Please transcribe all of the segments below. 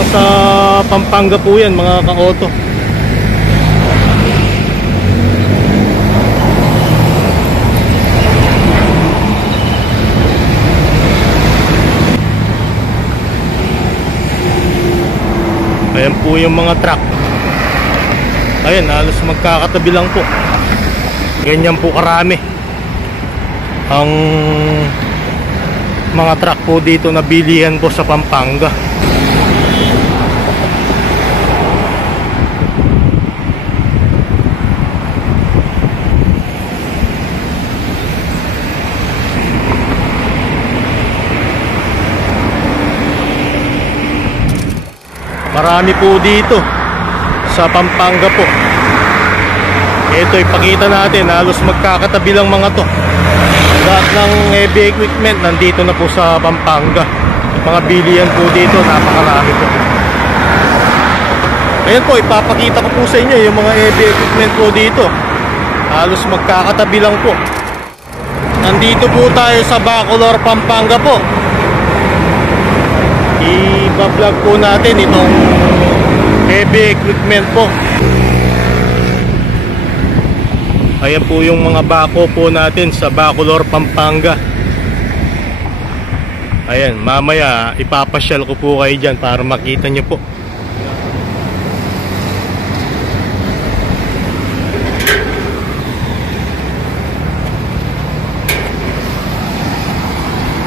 lang sa Pampanga po yan mga ka-auto. Ayan po yung mga truck. Ayan, halos magkakatabi lang po. Ganyan po karami ang mga truck po dito na bilihan po sa Pampanga. Marami po dito sa Pampanga po. Ito ipakita natin, halos magkakatabi lang mga to. Lahat ng heavy equipment nandito na po sa Pampanga. Mga bilihan po dito, napakarami po. Ayan po, ipapakita ko po sa inyo yung mga heavy equipment po dito. Halos magkakatabi lang po. Nandito po tayo sa Bacolor, Pampanga po. I-vlog po natin itong heavy equipment po. Ayan po yung mga bako po natin sa Bacolor, Pampanga. Ayan, mamaya ipapasyal ko po kayo dyan para makita nyo po.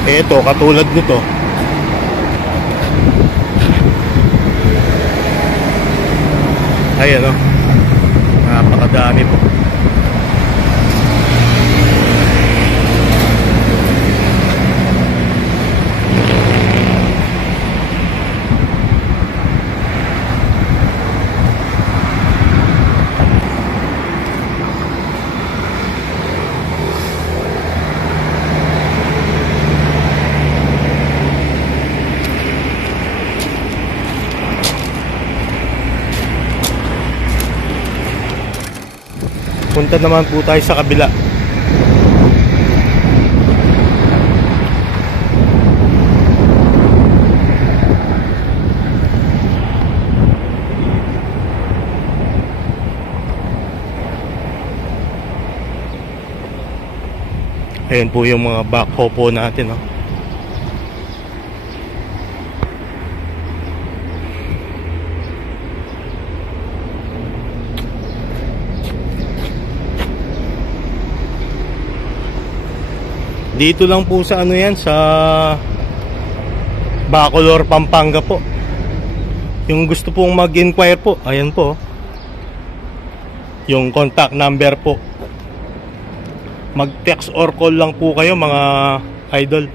Ito, katulad nito. Ayan o, napakadami po. Punta naman po tayo sa kabila. Ayan po yung mga backhoe po natin, no? Dito lang po sa ano yan, sa Bacolor, Pampanga po. Yung gusto pong mag-inquire po, ayan po yung contact number po. Mag-text or call lang po kayo mga idol.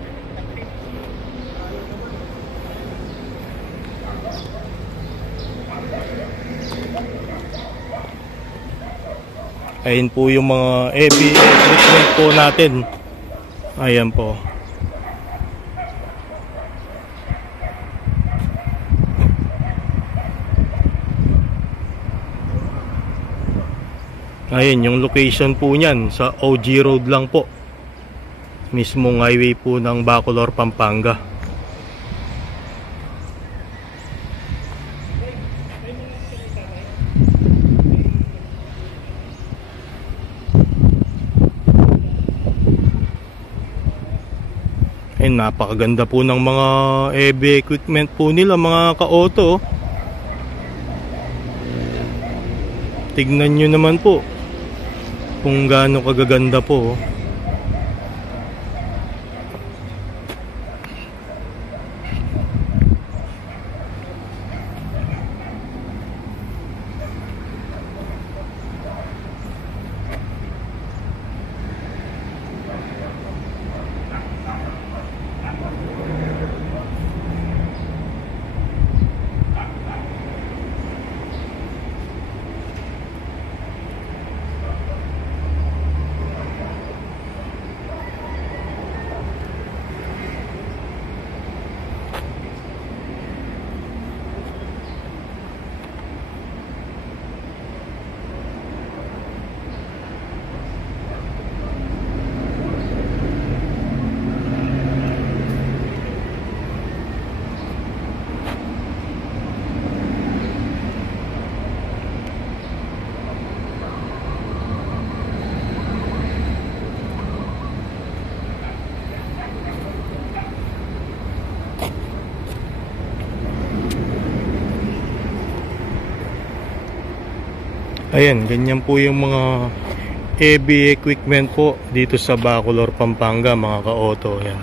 Ayan po yung mga heavy equipment po natin. Ayan po. Ayan yung location po niyan, sa OG Road lang po. Mismong highway po ng Bacolor, Pampanga. Ay, napakaganda po ng mga heavy equipment po nila mga ka-auto. Tignan nyo naman po kung gaano kagaganda po. Ayan, ganyan po yung mga heavy equipment po dito sa Bacolor, Pampanga, mga ka-auto. Ayan.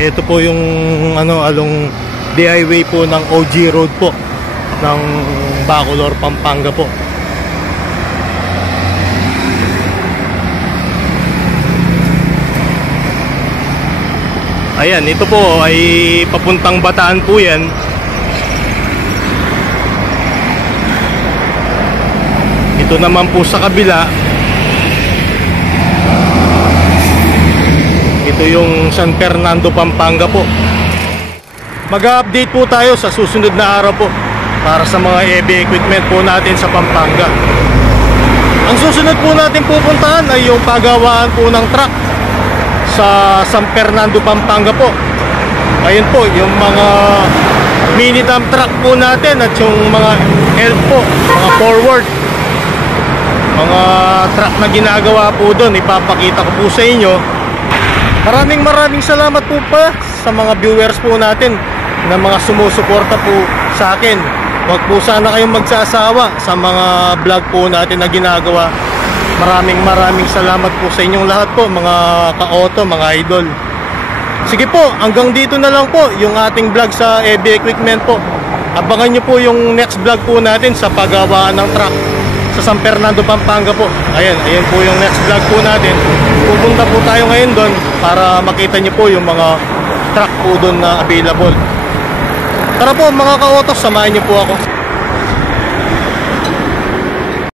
Ito po yung along DIY po ng OG Road po ng Bacolor, Pampanga po. Ayan, ito po ay papuntang Bataan po yan. Ito naman po sa kabila, ito yung San Fernando, Pampanga po. Mag-update po tayo sa susunod na araw po para sa mga heavy equipment po natin sa Pampanga. Ang susunod po natin pupuntahan ay yung pagawaan po ng truck sa San Fernando, Pampanga po. Ayun po, yung mga mini dump truck po natin at yung mga help po, mga forward, mga truck na ginagawa po doon, ipapakita ko po sa inyo. Maraming salamat po pa sa mga viewers po natin na mga sumusuporta po sa akin. Huwag po sana kayong magsasawa sa mga vlog po natin na ginagawa. Maraming salamat po sa inyong lahat po, mga ka-auto, mga idol. Sige po, hanggang dito na lang po yung ating vlog sa heavy equipment po. Abangan nyo po yung next vlog po natin sa paggawaan ng truck sa San Fernando, Pampanga po. Ayan po yung next vlog po natin. Pupunta po tayo ngayon doon para makita nyo po yung mga truck po doon na available. Tara po mga ka-auto, samahan nyo po ako.